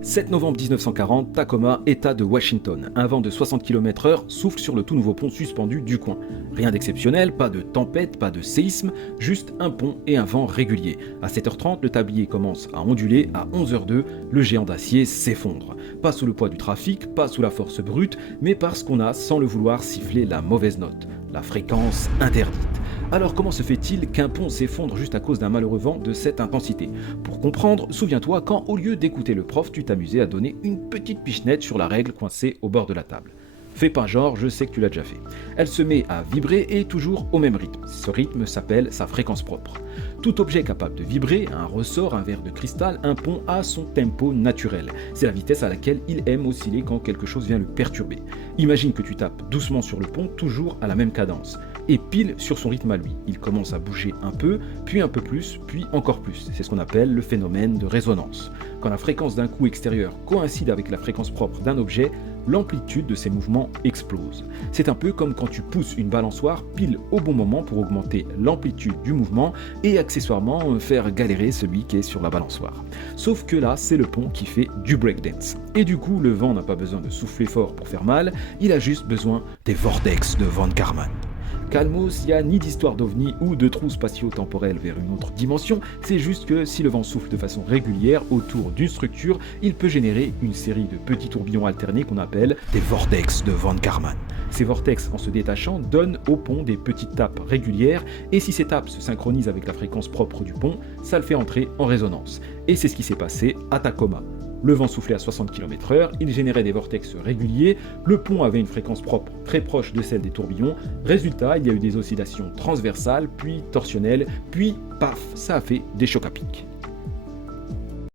7 novembre 1940, Tacoma, État de Washington. Un vent de 60 km/h souffle sur le tout nouveau pont suspendu du coin. Rien d'exceptionnel, pas de tempête, pas de séisme, juste un pont et un vent régulier. À 7h30, le tablier commence à onduler, à 11h02, le géant d'acier s'effondre. Pas sous le poids du trafic, pas sous la force brute, mais parce qu'on a, sans le vouloir, sifflé la mauvaise note, la fréquence interdite. Alors comment se fait-il qu'un pont s'effondre juste à cause d'un malheureux vent de cette intensité? Pour comprendre, souviens-toi quand au lieu d'écouter le prof, tu t'amusais à donner une petite pichenette sur la règle coincée au bord de la table. Fais pas genre, je sais que tu l'as déjà fait. Elle se met à vibrer et toujours au même rythme. Ce rythme s'appelle sa fréquence propre. Tout objet capable de vibrer, un ressort, un verre de cristal, un pont a son tempo naturel. C'est la vitesse à laquelle il aime osciller quand quelque chose vient le perturber. Imagine que tu tapes doucement sur le pont, toujours à la même cadence. Et pile sur son rythme à lui. Il commence à bouger un peu, puis un peu plus, puis encore plus. C'est ce qu'on appelle le phénomène de résonance. Quand la fréquence d'un coup extérieur coïncide avec la fréquence propre d'un objet, l'amplitude de ses mouvements explose. C'est un peu comme quand tu pousses une balançoire pile au bon moment pour augmenter l'amplitude du mouvement et accessoirement faire galérer celui qui est sur la balançoire. Sauf que là, c'est le pont qui fait du breakdance. Et du coup, le vent n'a pas besoin de souffler fort pour faire mal, il a juste besoin des vortex de Von Karman. Calmos, il n'y a ni d'histoire d'ovni ou de trou spatio-temporel vers une autre dimension, c'est juste que si le vent souffle de façon régulière autour d'une structure, il peut générer une série de petits tourbillons alternés qu'on appelle des vortex de Von Karman. Ces vortex, en se détachant, donnent au pont des petites tapes régulières, et si ces tapes se synchronisent avec la fréquence propre du pont, ça le fait entrer en résonance. Et c'est ce qui s'est passé à Tacoma. Le vent soufflait à 60 km/h, il générait des vortex réguliers, le pont avait une fréquence propre très proche de celle des tourbillons. Résultat, il y a eu des oscillations transversales, puis torsionnelles, puis paf, ça a fait des chocs à pic.